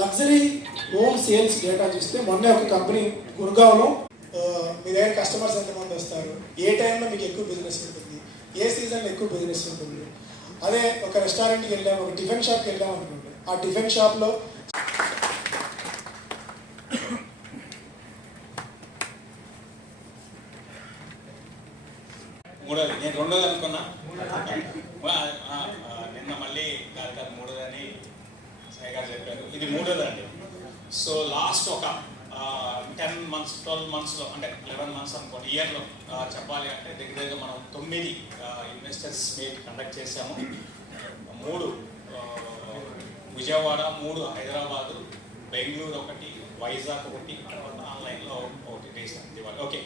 Luxury home sales data చూస్తే మొన్న ఒక కంపెనీ గుర్గావ్లో మీ దగ్గర కస్టమర్స్ ఎంతమంది వస్తారు, ఏ టైంలో మీకు ఎక్కువ బిజినెస్ ఉంటుంది, ఏ సీజన్లో ఎక్కువ బిజినెస్ ఉంటుంది. అదే ఒక రెస్టారెంట్కి వెళ్ళాము, ఒక టిఫిన్ షాప్కి వెళ్ళాము అనుకోండి, ఆ టిఫిన్ షాప్లో మూడోది నేను రెండోది అనుకున్నా, నిన్న మళ్ళీ కాదు మూడోదని సాయి గారు చెప్పారు, ఇది మూడోదండి. సో లాస్ట్ ఒక 10 months 12 monthsలో అంటే 11 months అనుకోండి, ఇయర్లో చెప్పాలి అంటే దగ్గర మనం 9 ఇన్వెస్టర్స్ మీట్ కండక్ట్ చేసాము. 3 విజయవాడ, 3 హైదరాబాదు, బెంగళూరు ఒకటి, వైజాగ్ ఒకటి, తర్వాత ఆన్లైన్లో ఒకటి చేసాం. ఓకే.